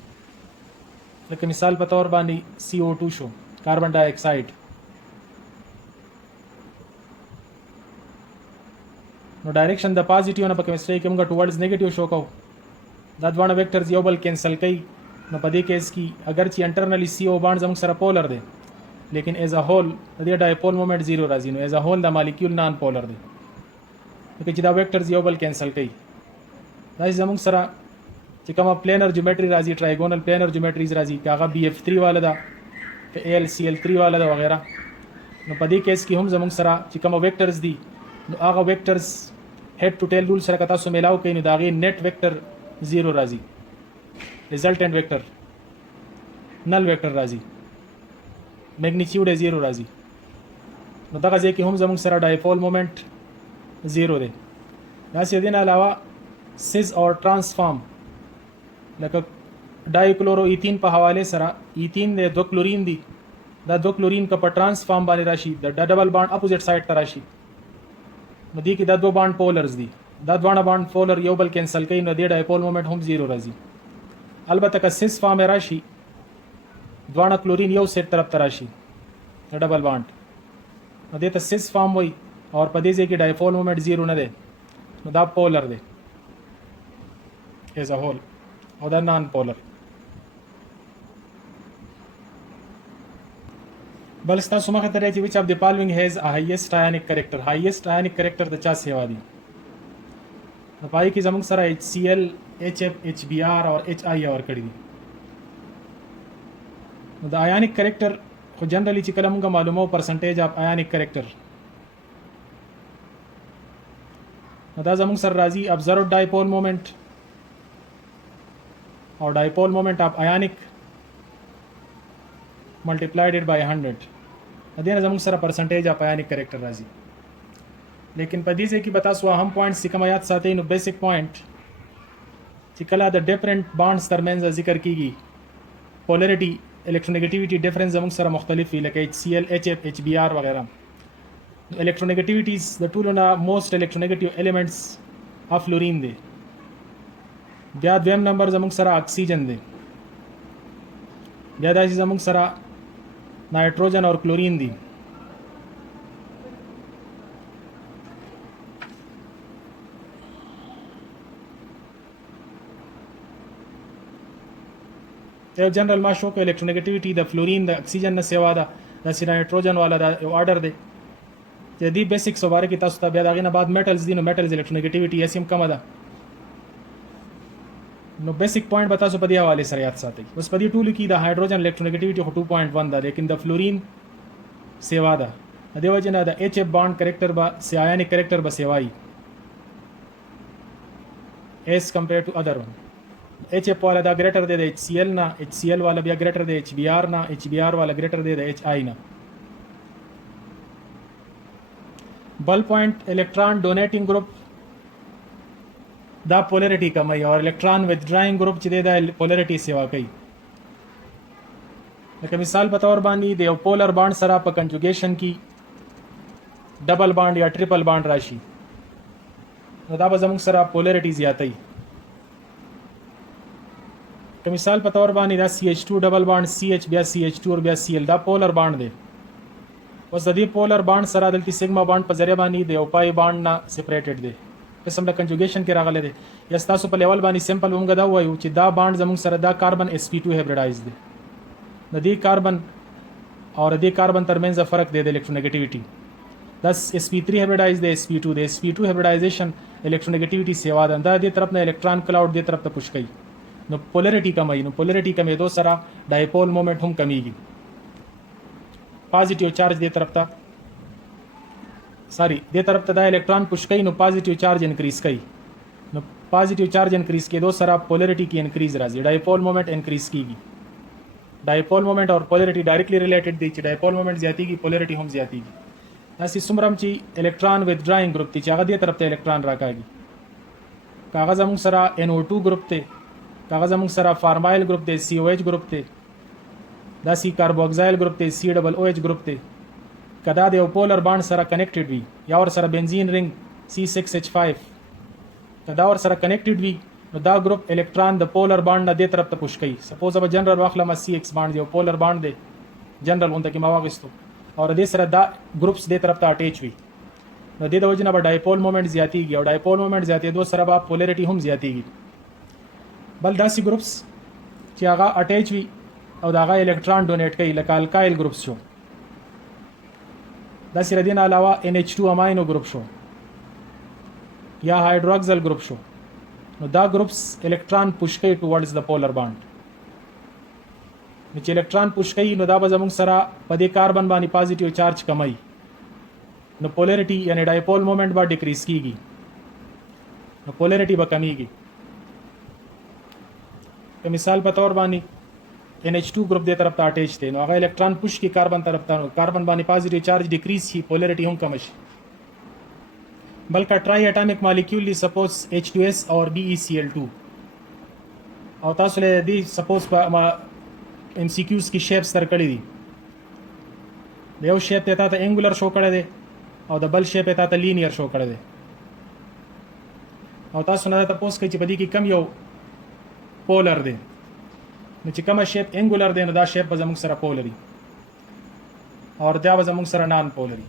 لکه مثال په تور باندې CO2 شو کاربن ډای اکساید نو ډایرکشن د پازیټیو نه په کیمستري کې موږ ټوورډز نیگیټیو شو کوو دا دواړه ویکټرز یو بل کینسل کوي نو په دې کیس کې اگر چې انټرنلی CO بانډ زموږ سره پولر دی لیکن ایز ا هول د دې ډایپول مومنټ زیرو راځي نو ایز ا هول د مالیکول نان پولر دی لکه چې دا ویکټرز یو بل کینسل کوي دا زموږ سره چې کومه پلینر جیومټري راځي ټرایګونل پلینر جیومټریز راځي که هغه BF3 والا ده که AlCl3 والا ده وغیرہ نو په دې کیس کې هم زموږ سره چې کومه ویکټرز دي نو هغه ویکټرز هیډ ټو ټیل رول سره که تاسو میلاو کوئ نو د هغې نیټ ویکټر زیرو راځي ریزلټنټ ویکټر نل ویکټر راځي میګنیچیوډ یې زیرو راځي نو دغه ځای کې هم زموږ سره ډایپول مومنټ زیرو دی داسې د دې نه علاوه سیز اور ټرانسفارم لکه ډای کلورو ایتین په حواله سره ایتین د دو کلورین دي دا دو کلورین که په ټرانسفارم باندې راشي د ډبل بانډ اپوزیټ سایډ ته راشي نو دې کې دا دو بانډ پولرز دي دا دواړه بانډ پولر یو بل کینسل کوي نو دې ډایپول مومنټ هم زیرو راځي البته که سیس فارم راشي دواړه کلورین یو سیټ طرف ته راشي د ډبل بانډ نو دې ته سیس فارم وایي اور په دې ځای کې ډایپول مومنټ زیرو نه دی نو دا پولر دی ایز ا هول او دا نان پولر بل ستاسو مخه ته راځي which of the following has a highest ionic character highest ionic character د چا سیوا دي نو پای کې زموږ سره HCl HF HBr او HI اور کړی دي نو د ionic character خو جنرالي چې کله موږ معلومو پرسنټیج اف ionic character نو دا زموږ سره راځي observed dipole moment or dipole moment of ionic multiplied it by 100 ادینه زموږ سره پرسنټیج اف ionic character راځي لیکن په دې ځای کې به تاسو اهم پوینټس چې کوم یاد ساتئ نو بیسیک پوینټ چې کله د ډیفرنٹ بانډز ترمنځ ذکر کیږي پولریټي الکترونیګیټیویټي ډیفرنس زموږ سره مختلف وي لکه HCl HF HBr وغیرہ الکترونیګیټیویټیز د ټولو نه موست الکترونیګیټیو ایلیمنټس اف فلورین دی بیا دویم نمبر زموږ سره اکسیجن دی بیا داسې زموږ سره نایټروجن اور کلورین دي یو جنرال ما شو کې الکترونیګیټیویټي د فلورین د اکسیجن نه سیوا ده د نایټروجن والا دا یو آرډر دی چې دې بیسکس وباره کې تاسو ته بیا دغه نه بعد میټلز دي نو میټلز الکترونیګیټیویټي یې سیم کم ده نو بیسیک پوینټ به تاسو په دې حواله سره یاد ساتئ اوس په دې ټولو کې د هایدروجن الکترونیګیټیویټي 2.1 ده لیکن د فلورین سیوا ده د دې وجه نه د HF بانډ کریکټر به سیایانیک کریکټر به سیوای as compared to other one HF والا دا ګریټر دی د HCl نه HCl والا بیا ګریټر دی HBr نه HBr والا ګریټر دی د HI نه بل پوینټ الکترون ډونیټینګ ګروپ دا پولریټي کموي او الکترون ویدرایینګ ګروپ چې دی دا پولریټي سیوا کوي لکه مثال په تور باندې د یو پولر بانډ سره په کنجوګیشن کې ډبل بانډ یا ټریپل بانډ راشي نو دا به زموږ سره پولریټي زیاتوي که مثال په تور باندې دا CH2 ډبل بانډ CH بیا CH2 اور بیا Cl دا پولر بانډ دی اوس د دې پولر بانډ سره دلته سیګما بانډ په ذریعہ باندې د یو پای بانډ نه سپریټډ دی قسم د کنجوګیشن کې راغلی دی. یا ستاسو په لیول باندې سمپل موږ دا وایو چې دا بانډ زموږ سره دا کاربن sp2 هایبریډایز دی. د دې کاربن او د دې کاربن ترمنځ فرق دی د الکترونیګیټیویټي. دا sp3 هایبریډایز دی sp2 دی. sp2 هایبریډایزیشن الکترونیګیټیویټي سیوا ده. دا دې طرف نه الکترون کلاود دې طرف ته پوش کوي نو پولریټي کموي. نو پولریټي کمېدو سره ډایپول مومنټ هم کمیږي. پازیټیو چارج دې طرف ته دې طرف ته دا الکترون پوش کوي نو پازیټیو چارج انکریز کوي. نو پازیټیو چارج انکریز کېدو سره پولریټي کې انکریز راځي. ډایپول مومنټ انکریز کیږي. ډایپول مومنټ او پولریټي ډایرکټلی ریلیټډ دي چې ډایپول مومنټ زیاتیږي پولریټي هم زیاتیږي. داسې څومره چې الکترون ویدډراینګ ګروپ دی چې هغه دې طرف ته الکترون راکاږي. کاغذ موږ سره NO2 ګروپ دی. کاغذ موږ سره فارمایل ګروپ دی COH ګروپ دی. دا سی کاربوکسایل ګروپ دی COOH ګروپ دی. کدا د یو پولر بانډ سره کنیکټډ وي یا ور سره بنزین رنګ C6H5 کدا ور سره کنیکټډ وي نو دا ګروپ الکترون د پولر بانډ نه دې طرف ته پوش کوي. سپوز به جنرال واخلم CX بانډ یو پولر بانډ دی جنرال اونته کې ما واغستو او دې سره دا ګروپس دې طرف ته اٹیچ وي نو دې د وجه نه به ډایپول مومنټ زیاتیږي او ډایپول مومنټ زیاتېدو سره به پولریټي هم زیاتیږي. بل داسې ګروپس چې هغه اٹیچ وي او دا هغه الکترون ډونیټ کوي لکه الکایل ګروپس شو. دا سره دین علاوه NH2 اماینو ګروپ شو یا هایدروکسل ګروپ شو. نو دا ګروپس الکترون پوش کوي ټوورډز د پولر بانډ. نو چې الکترون پوش کوي نو دا به زموږ سره په دې کاربن باندې پازیټیو چارج کموي نو پولریټي یعنی ډایپول مومنټ به ډیکریز کیږي نو پولریټي به کمیږي. په مثال په تور باندې NH2 ګروپ دې طرف ته اٹیچ دی نو هغه الکترون پوش کی کاربن طرف ته کاربن باندې پازیټیو چارج ډیکریز شي پولریټي هم کم شي. بلکې ټرای اټامیک مالیکول دی سپوز H2S اور BeCl2 او تاسو له دې سپوز په MCQs کی شیپس تر کړی دي. د یو شیپ ته تا انګولر شو کړی دی او د بل شیپ ته لینیر شو کړی دی او تاسو نه تاسو کوي چې په دې کې کم یو پولر دی نو چې کومه شیپ انګولر دی نو دا شیپ به زموږ سره پولري او دا به زموږ سره نان پولري.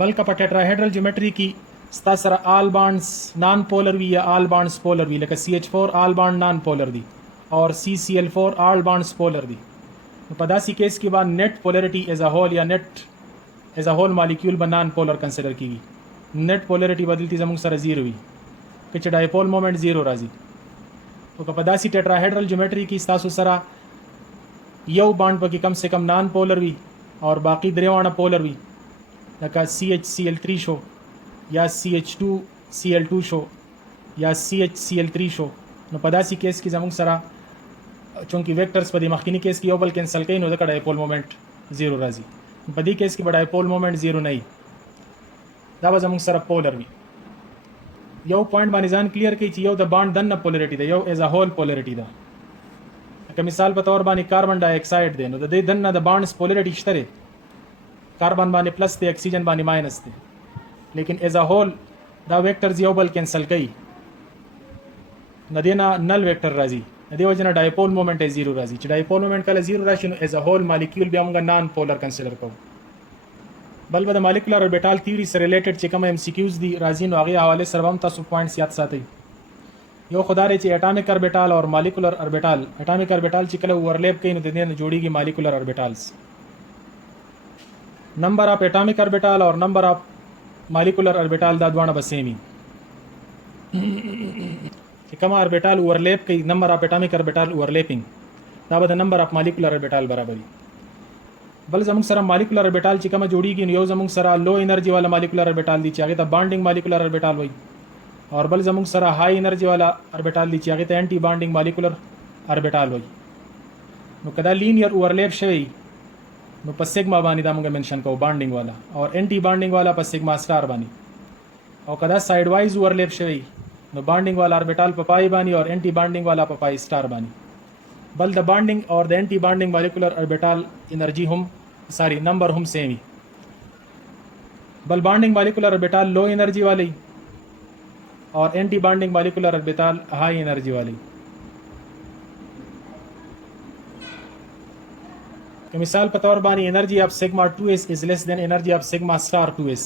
بلکې په ټیټراهیډرل جیومټري کې ستا سره آل بانډز نان پولر وي یا آل بانډز پولر وي لکه CH4 آل بانډ نان پولر دی اور CCl4 آل بانډز پولر دی. په داسې کیس کې به نیټ پولریټي ایز ا هول یا نیټ ایز ا هول مالیکول به نان پولر کنسیډر کیږي. نیټ پولریټي بدلتي زموږ سره 0 وي که چې ډایپول مومنټ 0 راځي. او په داسې ټیټراهیډرل جیومټري کې تاسو سره یو بانډ پکې کم سے کم نان پولر وي اور باقی درې وانه پولر وي لکه CHCl3 شو یا CH2Cl2 شو یا CHCl3 شو. نو په داسې کیس کې زموږ سره چونکی ویکټرز په دې مخکینی کیس کې یو بل کینسل کوي نو ځکه ډایپول مومنټ 0 راځي. په دې کیس کې به ډایپول مومنټ 0 نه وي دا به زموږ سره پولر وي. یو پوینټ باندې ځان کلیر کړئ چې یو د بانډ دنه پولریټي ده یو ایز ا هول پولریټي ده. لکه مثال په تور باندې کاربن ډای اکساید دی نو د دې دنه د بانډز پولریټي شته دی کاربن باندې پلس دی اکسیجن باندې ماینس دی لیکن ایز ا هول دا ویکټرز یو بل کینسل کوي نه دینا نل ویکټر راځي د دې وجه نه ډایپول مومنټ 0 راځي. چې ډایپول مومنټ کله 0 راشي نو ایز ا هول مالیکول بیا موږ نان پولر کنسیډر کوو. بل به د مالیکولر اوربیټال تھیوري سره ریلیټډ چې کوم MCQs دي راځي نو هغه حواله سره هم تاسو پوینټس یاد ساتئ. یو خدای چې اټامیک اوربیټال اور مالیکولر اوربیټال اټامیک اوربیټال چې کله اورلیپ کوي نو د دې نه جوړیږي مالیکولر اوربیټالز. نمبر اف اټامیک اوربیټال اور نمبر اف مالیکولر اوربیټال دا دوانه به سیمي چې کوم اوربیټال اورلیپ کوي نمبر اف اټامیک اوربیټال اورلیپینګ دا به د نمبر اف مالیکولر اوربیټال برابري. بل زموږ سره مالیکولر اوربیټال چې کوم جوړیږي نو یو زموږ سره لو انرژي والا مالیکولر اوربیټال دي چې هغه ته بانډینګ مالیکولر اوربیټال وایي اور بل زموږ سره های انرژي والا اوربیټال دي چې هغه ته انټي بانډینګ مالیکولر اوربیټال وایي. نو کدا لینیر اورلیپ شوی نو په سیګما باندې دا موږ منشن کوو بانډینګ والا اور انټي بانډینګ والا په سیګما سٹار باندې او کدا سایډ وایز اورلیپ شوی نو بانډینګ والا اوربیټال په پای باندې اور انټي بانډینګ والا په پای سٹار باندې. بل د بانډینګ اور د انټي بانډینګ مالیکولر اوربیټال انرژي هم نمبر هم سیم وي. بل بانډینګ مالیکولر اوربیټال لو انرژي والی اور اینٹی بانڈنگ مالیکولر اوربیٹال ہائی انرجی والی. कि मिसाल पे तौर बानी energy of sigma 2s is less than energy of sigma star 2s।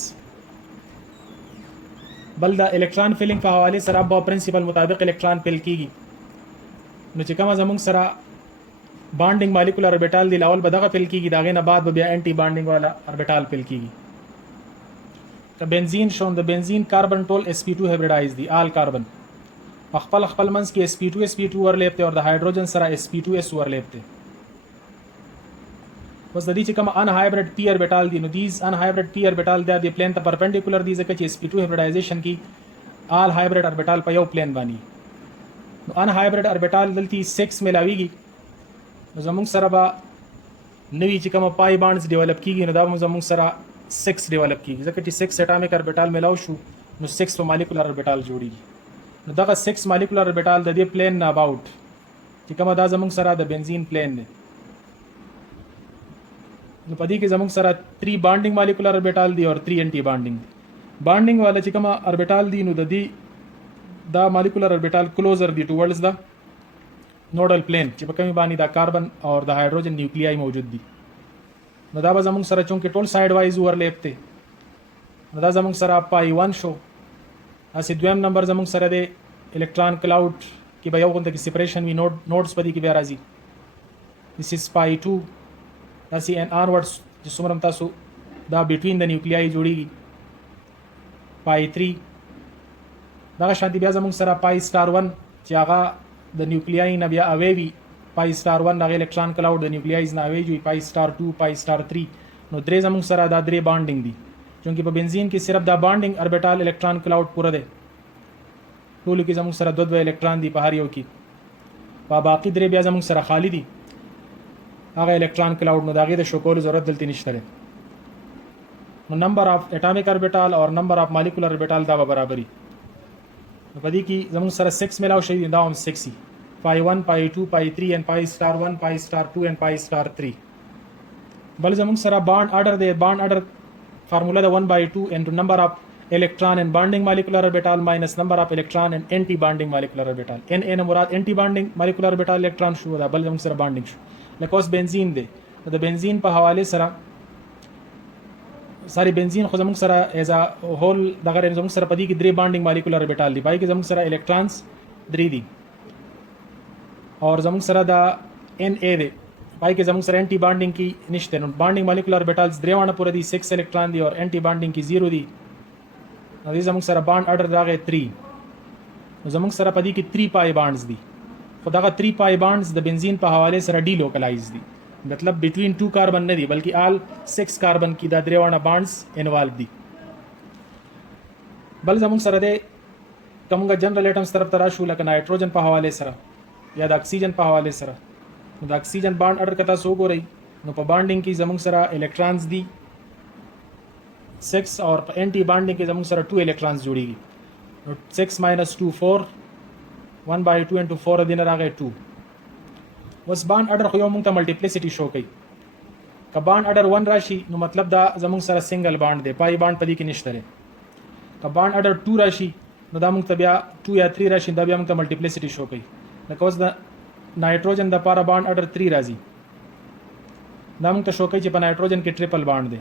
बल the electron filling के हवाले सर अब प्रिंसिपल मुताबिक इलेक्ट्रॉन फिल कीगी नो چې کومه زمونږ سره بانډینګ مالیکولر اربیټال دی لاول به دغه فل کیږي داغه نه بعد به بیا انټي بانډینګ والا اربیټال فل کیږي ک بنزین شون د بنزین کاربن ټول sp2 هایبریډایز دی آل کاربن خپل منس کې sp2 ورلیپ ته او د هایدروجن سره sp2s ورلیپ ته بس د دې چې کوم ان هایبرید پی اربیټال دی نو دیز ان هایبرید پی اربیټال دی پلین ته پرپنډیکولر دی ځکه چې sp2 هایبریډایزیشن کې آل هایبرید اربیټال په یو پلین باندې نو ان هایبرید اربیټال دلته 6 ملاویږي نو زموږ سره به نوی چې کوم پای بانډز ډیولپ کیږي نو دا زموږ سره 6 ډیولپ کیږي ځکه چې 6 اټامیک اربیټال ملاو شو نو 6 په مالیکولر اربیټال جوړیږي نو دغه 6 مالیکولر اربیټال د دې پلین نه اباوت چې کوم دا زموږ سره د بنزین پلین دی نو پدې کې زموږ سره 3 بانډینګ مالیکولر اربیټال دی او 3 انټي بانډینګ بانډینګ والا چې کوم اربیټال دی نو د دې دا مالیکولر اربیټال کلوزر دی ټوورډز دا نوډل پلین چې په کومه باندې دا کاربن او د هایدروجن نیوکلیای موجود دي نو دا به زموږ سره چونکه ټول سایډ وایز اورلیپ ته نو دا زموږ سره پای 1 شو اسی دویم نمبر زموږ سره د الکترون کلاود کې به یو غونډه کې سپریشن وی نوډز پدې کې به راځي this is pi 2 داسې ان آنورډز چې څومره تاسو دا بټوین د نیوکلیای جوړیږي پای 3 دا شانتي بیا زموږ سره پای سٹار 1 چې هغه د نیوکلیای نه بیا اوی وی پای سٹار 1 د الکترون کلاود د نیوکلیایز نه اوی جوړي پای سٹار 2 پای سٹار 3 نو درې زموږ سره دا درې بانډینګ دي چونکه په بنزین کې صرف دا بانډینګ اربیټال الکترون کلاود پوره دی ټول کې زموږ سره دوه الکترون دي په هر یو کې په باقي درې بیا زموږ سره خالی دي هغه الکترون کلاود نو داغه د شوکول ضرورت دلته نشته نو نمبر اف اټامیک اربیټال او نمبر اف مالیکولر اربیټال دا برابرۍ نو پدې کې زموږ سره 6 ملاو شي دا هم 6 پای 1 پای 2 پای 3 and پای سٹار 1 پای سٹار 2 and پای سٹار 3 بل زموږ سره بانډ اډر دی بانډ اډر فارمولا د 1/2 into number of electron and bonding molecular orbital minus number of electron and anti bonding molecular orbital n مراد anti bonding molecular orbital electron شو دا بل زموږ سره bonding شو لکه اوس بنزین دی د بنزین په حواله سره ساری بنزین خو زموږ سره ایز ا هول دغه زموږ سره پدې کې درې بانډینګ مالیکولر اربیټال دی پای کې زموږ سره الکترونز درې دي او زموږ سره دا ان ا دی پای کې زموږ سره انټي بانډینګ کې نشته نو بانډینګ مالیکولر اربیټالز درې وانه پوره دي 6 الکترون دي او انټي بانډینګ کې 0 دي نو دې زموږ سره بانډ اډر راغی 3 نو زموږ سره پدې کې 3 پای بانډز دي خو دغه 3 پای بانډز د بنزین په حواله سره ډی لوکلایز دي مطلب بټوین 2 کاربن نه دي بلکې آل 6 کاربن کې دا درې وانه بانډز انوالو دي بل زموږ سره د کومه جنرال اټمز طرف ته راشو لکه نایټروجن په حواله سره یا د اکسیجن په حواله سره نو د اکسیجن بانډ اډر کته سو ګورئ نو په بانډینګ کې زموږ سره الکترونز دي 6 اور په انټي بانډینګ کې زموږ سره 2 الکترونز جوړیږي نو 6 minus 2 4 1/2 into 4 دینه راغی 2 وس بانډ اډر خو یو موږ ته ملټیپلیسټی شو کوي ک بانډ اډر 1 راشي نو مطلب دا زموږ سره سنگل بانډ دی پای بانډ پدې کې نشته لري ک بانډ اډر 2 راشي نو دا موږ ته بیا 2 یا 3 راشي دا بیا موږ ته ملټیپلیسټی شو کوي لکه اوس د نایټروجن د پاره بانډ اډر 3 راځي دا موږ ته شو کوي چې په نایټروجن کې ټریپل بانډ دی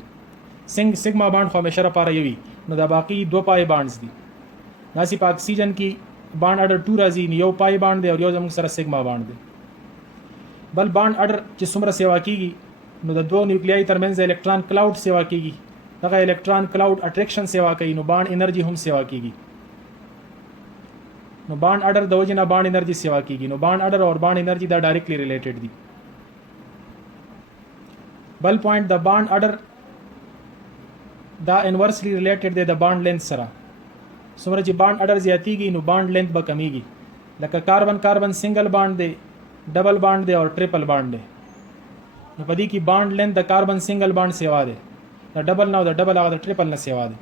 سیګما بانډ خو همیشه لپاره یوي نو دا باقی دو پای بانډز دي داسې په اکسیجن کې بانډ اډر 2 راځي یو پای بانډ دی او یو زموږ سره سیګما بانډ دی بل بانډ اډر چې څومره سیوا کیږي نو د دوه نیوکلیای ترمنځ الکترون کلاود سیوا کیږي دغه الکترون کلاود اټریکشن سیوا کوي نو بانډ انرژي هم سیوا کیږي نو بانډ اډر د وجه نه بانډ انرژي سیوا کیږي نو بانډ اډر او بانډ انرژي دا ډایرکټلی ریلیټډ دي بل پوینټ د بانډ اډر دا انورسلی ریلیټډ دی د بانډ لینث سره څومره چې بانډ اډر زیاتیږي نو بانډ لینث به کمیږي لکه کاربن کاربن سنگل بانډ دی ډبل بانډ دی او ټریپل بانډ دی نو په دې کې بانډ لینث د کاربن سنگل بانډ سیوا دی د ډبل نه د ډبل هغه د ټریپل نه سیوا دی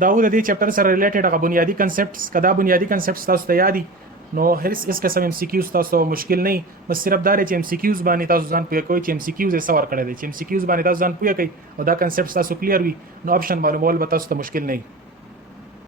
دا و د دې چپټر سره ریلیټډ هغه بنیادی کنسپټس کدا بنیادی کنسپټس تاسو ته یادي نو هیڅ قسم ام سی کیوز تاسو مشکل نه بس صرف دا چې ام سی کیوز باندې تاسو ځان پوهه کوئ چې ام سی کیوز یې سوار کړی دی چې ام سی کیوز باندې تاسو ځان پوهه کوئ او دا کنسپټس تاسو کلیر وي نو آپشن معلومول به تاسو ته مشکل نه